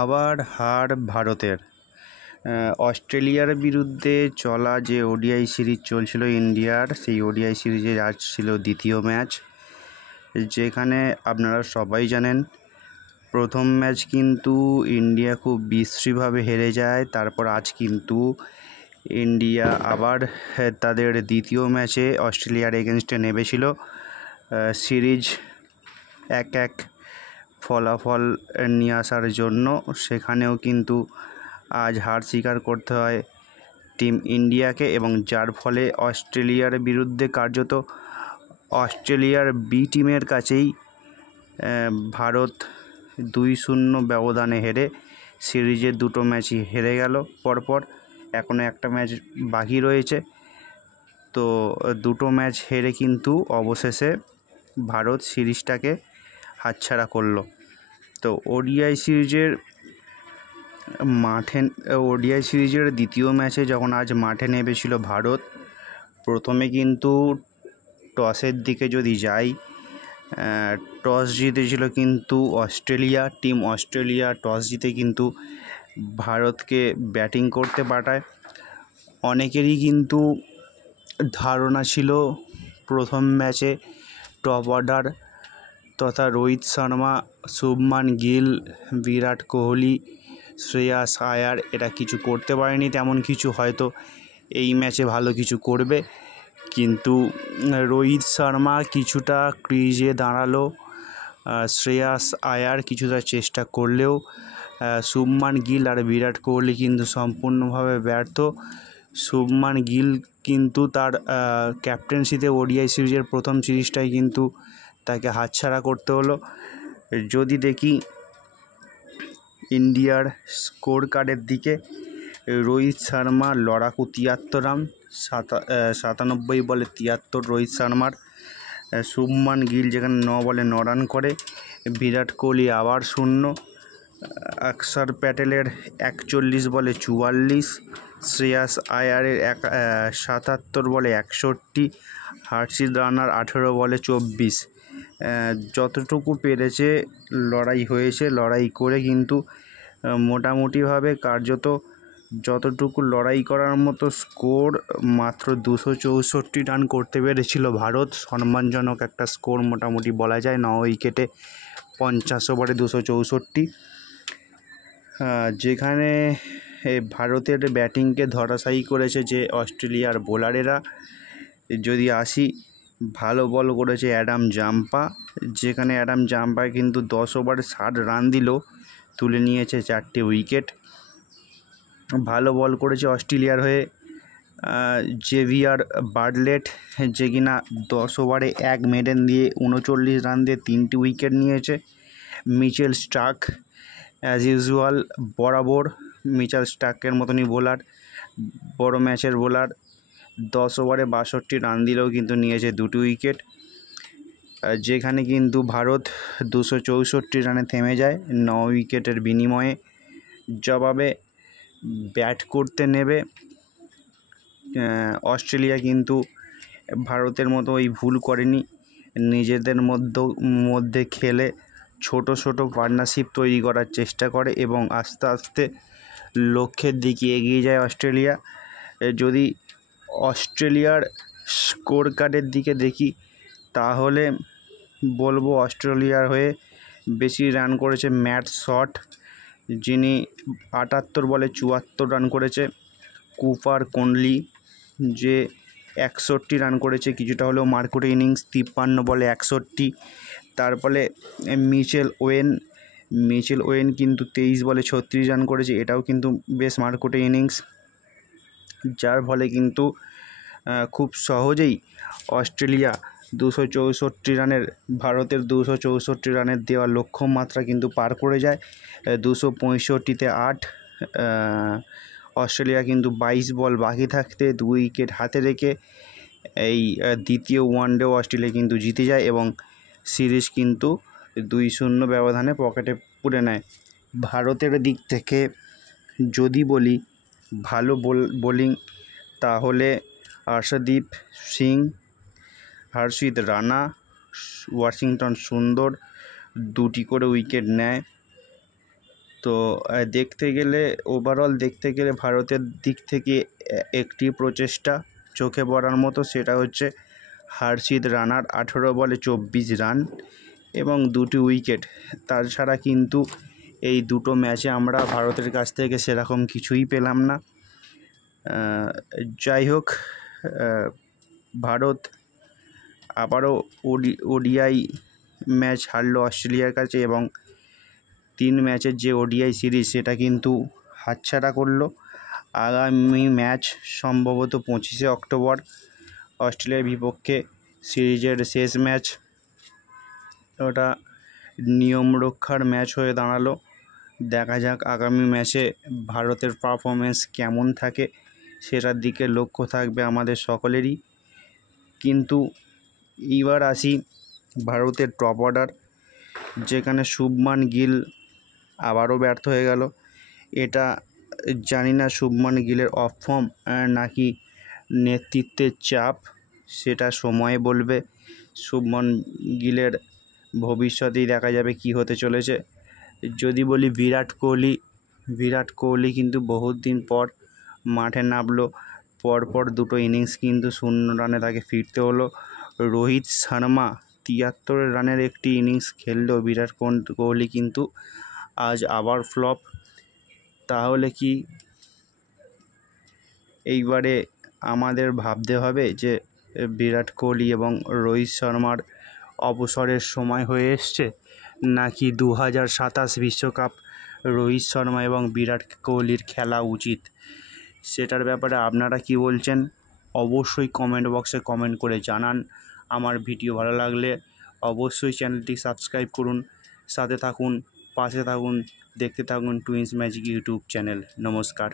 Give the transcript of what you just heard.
আবার হার ভারতের। অস্ট্রেলিয়ার বিরুদ্ধে চলা যে ওডিআই সিরিজ চলছিল ইন্ডিয়ার, সেই ওডিআই সিরিজের আজ ছিল দ্বিতীয় ম্যাচ, যেখানে আপনারা সবাই জানেন প্রথম ম্যাচ কিন্তু ইন্ডিয়া খুব বিশ্রীভাবে হেরে যায়। তারপর আজ কিন্তু ইন্ডিয়া আবার তাদের দ্বিতীয় ম্যাচে অস্ট্রেলিয়ার এগেনস্টে নেমেছিল। সিরিজ 1-1 ফলাফল নিয়ে আসার জন্য, সেখানেও কিন্তু আজ হার স্বীকার করতে হয় টিম ইন্ডিয়াকে, এবং যার ফলে অস্ট্রেলিয়ার বিরুদ্ধে কার্যত অস্ট্রেলিয়ার বি টিমের কাছেই ভারত 2-0 ব্যবধানে হেরে সিরিজের দুটো ম্যাচই হেরে গেল পরপর। এখনও একটা ম্যাচ বাকি রয়েছে, তো দুটো ম্যাচ হেরে কিন্তু অবশেষে ভারত সিরিজটাকে হাতছাড়া করলো। তো ওডিআই সিরিজের দ্বিতীয় ম্যাচে যখন আজ মাঠে নেমেছিল ভারত, প্রথমে কিন্তু টসের দিকে যদি যাই, টস জিতেছিল কিন্তু টিম অস্ট্রেলিয়া টস জিতে কিন্তু ভারতকে ব্যাটিং করতে পাঠায়। অনেকেরই কিন্তু ধারণা ছিল প্রথম ম্যাচে টপ অর্ডার তথা রোহিত শর্মা, শুভমান গিল, বিরাট কোহলি, শ্রেয়াস আয়ার এরা কিছু করতে পারেনি তেমন কিছু, হয়তো এই ম্যাচে ভালো কিছু করবে, কিন্তু রোহিত শর্মা কিছুটা ক্রিজে দাঁড়ালো, শ্রেয়াস আয়ার কিছুটা চেষ্টা করলেও শুভমান গিল আর বিরাট কোহলি কিন্তু সম্পূর্ণভাবে ব্যর্থ। শুভমান গিল কিন্তু তার ক্যাপ্টেন্সিতে ওডিআই সিরিজের প্রথম সিরিজটাই কিন্তু তাকে হাতছাড়া করতে হলো। যদি দেখি ইন্ডিয়ার স্কোর কার্ডের দিকে, রোহিত শর্মা লড়াকু 73 রান, 97 বলে 73 রোহিত শর্মার। শুভমান গিল যেখানে 9 বলে 9 রান করে, বিরাট কোহলি আবার 0, অক্ষর প্যাটেলের 41 বলে 44, শ্রেয়াস আয়ারের 77 বলে 61, হার্ষিত রানার 18 বলে 24। যতটুকু পেরেছে লড়াই হয়েছে, লড়াই করে কিন্তু মোটামুটিভাবে কার্যত যতটুকু লড়াই করার মতো স্কোর মাত্র 264 রান করতে পেরেছিল ভারত। সম্মানজনক একটা স্কোর মোটামুটি বলা যায়, 9 উইকেটে 50 ওভারে 264। যেখানে ভারতের ব্যাটিংকে ধরাশায়ী করেছে যে অস্ট্রেলিয়ার বোলারেরা। যদি আসি, ভালো বল করেছে অ্যাডাম জাম্পা, যেখানে অ্যাডাম জাম্পা কিন্তু 10 ওভারে 60 রান দিল, তুলে নিয়েছে 4টে উইকেট। ভালো বল করেছে অস্ট্রেলিয়ার হয়ে জেভিয়ার বার্ডলেট, যে কিনা 10 ওভারে 1 মেডেন দিয়ে 39 রান দিয়ে 3টি উইকেট নিয়েছে। মিচেল স্টার্ক অ্যাজ ইউজুয়াল বরাবর মিচেল স্টার্কের মতনই বোলার, বড় ম্যাচের বোলার, 10 ওভারে 62 রান দিলেও কিন্তু নিয়েছে 2টি উইকেট। যেখানে কিন্তু ভারত 264 রানে থেমে যায় 9 উইকেটের বিনিময়ে। জবাবে ব্যাট করতে নেবে অস্ট্রেলিয়া কিন্তু ভারতের মতো ওই ভুল করেনি, নিজেদের মধ্যে খেলে ছোট ছোট পার্টনারশিপ তৈরি করার চেষ্টা করে এবং আস্তে আস্তে লক্ষ্যের দিকে এগিয়ে যায় অস্ট্রেলিয়া। যদি অস্ট্রেলিয়ার স্কোর কার্ডের দিকে দেখি, তাহলে বলবো অস্ট্রেলিয়ার হয়ে বেশি রান করেছে ম্যাট শট, যিনি 78 বলে 74 রান করেছে। কুপার কনলি, যে 61 রান করেছে, কিছুটা হলেও মারকুটে ইনিংস, 53 বলে 61। তারপরে মিচেল ওয়েন কিন্তু 23 বলে 36 রান করেছে, এটাও কিন্তু বেশ মারকুটে ইনিংস, যার ফলে কিন্তু খুব সহজেই অস্ট্রেলিয়া 264 রানের ভারতের 264 রানের দেওয়া লক্ষ্যমাত্রা কিন্তু পার করে যায়। 265তে 8। অস্ট্রেলিয়া কিন্তু 22 বল বাকি থাকতে 2 উইকেট হাতে রেখে এই দ্বিতীয় ওয়ানডেও অস্ট্রেলিয়া কিন্তু জিতে যায় এবং সিরিজ কিন্তু 2-0 ব্যবধানে পকেটে পুরে নেয়। ভারতের দিক থেকে যদি বলি ভালো বোলিং, তাহলে অর্শদীপ সিং, হর্ষিত রানা, ওয়াশিংটন সুন্দর 2টি করে উইকেট নেয়। তো দেখতে গেলে ওভারঅল দেখতে গেলে ভারতের দিক থেকে একটি প্রচেষ্টা চোখে পড়ার মতো, সেটা হচ্ছে হর্ষিত রানার 18 বলে 24 রান এবং 2টি উইকেট। তাছাড়া কিন্তু এই দুটো ম্যাচে আমরা ভারতের কাছ থেকে সেরকম কিছুই পেলাম না। যাই হোক, ভারত আবারও ওডিআই ম্যাচ হারলো অস্ট্রেলিয়ার কাছে এবং 3 ম্যাচের যে ওডিআই সিরিজ সেটা কিন্তু হাতছাড়া করলো। আগামী ম্যাচ সম্ভবত 25শে অক্টোবর অস্ট্রেলিয়ার বিপক্ষে সিরিজের শেষ ম্যাচ। ওটা নিয়ম রক্ষার ম্যাচ হয়ে দাঁড়ালো। দেখা যাক আগামী ম্যাচে ভারতের পারফরমেন্স কেমন থাকে, সেটার দিকে লক্ষ্য থাকবে আমাদের সকলেরই। কিন্তু এইবার আসি ভারতের টপ অর্ডার, যেখানে শুভমান গিল আবারও ব্যর্থ হয়ে গেল। এটা জানি না শুভমান গিলের অফ ফর্ম নাকি নেতৃত্বের চাপ, সেটা সময় বলবে। শুভমান গিলের ভবিষ্যতেই দেখা যাবে কি হতে চলেছে। যদি বলি বিরাট কোহলি কিন্তু বহুত দিন পর মাঠে নামলো। পরপর দুটো ইনিংস কিন্তু 0 রানে তাকে ফিরতে হলো। রোহিত শর্মা 73 রানের একটি ইনিংস খেললেও বিরাট কোহলি কিন্তু আজ আবার ফ্লপ। তাহলে কি এইবারে আমাদের ভাবতে হবে যে বিরাট কোহলি এবং রোহিত শর্মার অবসরের সময় হয়ে এসছে, নাকি 2027 বিশ্বকাপ রোহিত শর্মা এবং বিরাট কোহলির খেলা উচিত? সেটার ব্যাপারে আপনারা কি বলছেন অবশ্যই কমেন্ট বক্সে কমেন্ট করে জানান। আমার ভিডিও ভালো লাগলে অবশ্যই চ্যানেলটি সাবস্ক্রাইব করুন, সাথে থাকুন, পাশে থাকুন, দেখতে থাকুন টুইন্স ম্যাজিক ইউটিউব চ্যানেল। নমস্কার।